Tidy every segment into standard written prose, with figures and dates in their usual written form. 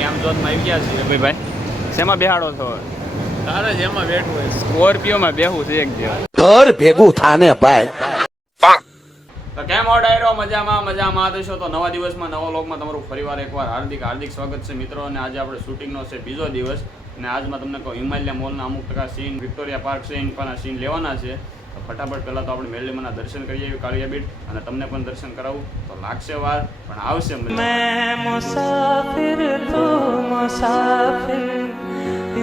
Game ઝોનમાં આવી ગયા છીએ ભાઈ શેમાં બેહાડો છો તારે જેમાં બેઠું હોય સ્કોર્પિયોમાં બેહું છે એક દિવસ ઘર ભેગું થાને ભાઈ. તો કેમ ઓડાયરો મજામાં દેશો તો નવા દિવસમાં નવા વ્લોગમાં તમારું ફરીવાર એકવાર હાર્દિક સ્વાગત છે મિત્રો. અને આજે આપણે શૂટિંગનો છે બીજો દિવસ અને આજમાં તમને કહું હિમાલય મોલના અમુક ટકા સીન, વિક્ટોરિયા પાર્ક છે એના સીન લેવાના છે. તો ફટાફટ પહેલાં તો આપણે મેરલીમાના દર્શન કરી આવીએ કાળિયા બીડ, અને તમને પણ દર્શન કરાવું. તો લાગશે વાર પણ આવશે મજા. मैं मुसाफिर तो मुसाफिर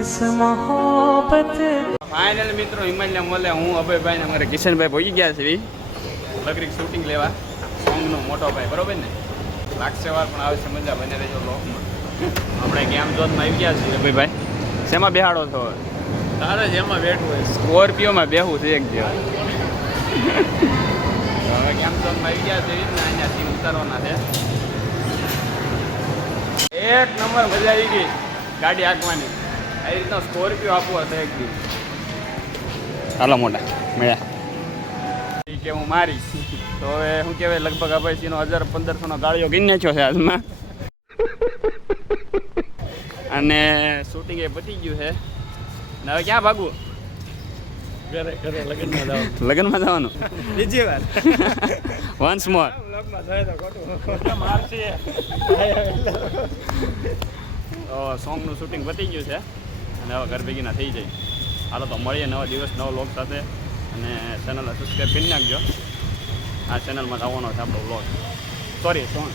इस मोहब्बत. ફાઇનલ મિત્રો હિમાલય મોલે હું અભયભાઈ ને અમારે કિશનભાઈ પહોંચી ગયા છે લગરીક શૂટિંગ લેવા સોંગનો મોટો ભાઈ, બરોબર ને? લાગશે વાર પણ આવશે મજા, બને રહેજો બ્લોગમાં. આપણે ગેમ ઝોનમાં આવી ગયા છીએ અભયભાઈ. શેમાં બેહાડો છો? તારે જેમાં બેઠું હોય સ્કોર્પિયોમાં બેહું છે એક દિવસ. હવે ગેમ ઝોનમાં આવી ગયા છે ને અહીંયા સીન ઉતારવાના છે. એક નંબર મજા આવી ગઈ ગાડી હાંકવાની. આવી રીતના સ્કોર્પિયો આપવા છે એક દિવસ. હાલો મોટા મળ્યા કે હું મારી તો હવે શું કહેવાય, લગભગ અભયસિંહનો 1000-1500નો ગાળિયો ગઈ નાખ્યો છે આજમાં. અને શૂટિંગ એ પતી ગયું છે. અને હવે ક્યાં ભાગવું? ઘરે લગ્નમાં જાવ લગ્નમાં જવાનું બીજી વાર વન્સ મોર. લગ્નમાં જાય તો ખોટું મારશે. તો સોંગનું શૂટિંગ પતી ગયું છે અને હવે ઘર ભેગીના થઈ જાય. હાલો તો મળીએ નવા દિવસ નવો વ્લોગ સાથે. અને ચેનલને સબસ્ક્રાઈબ કરી નાખજો. આ ચેનલમાં આવવાનો છે આપણો વ્લોગ, સોંગ.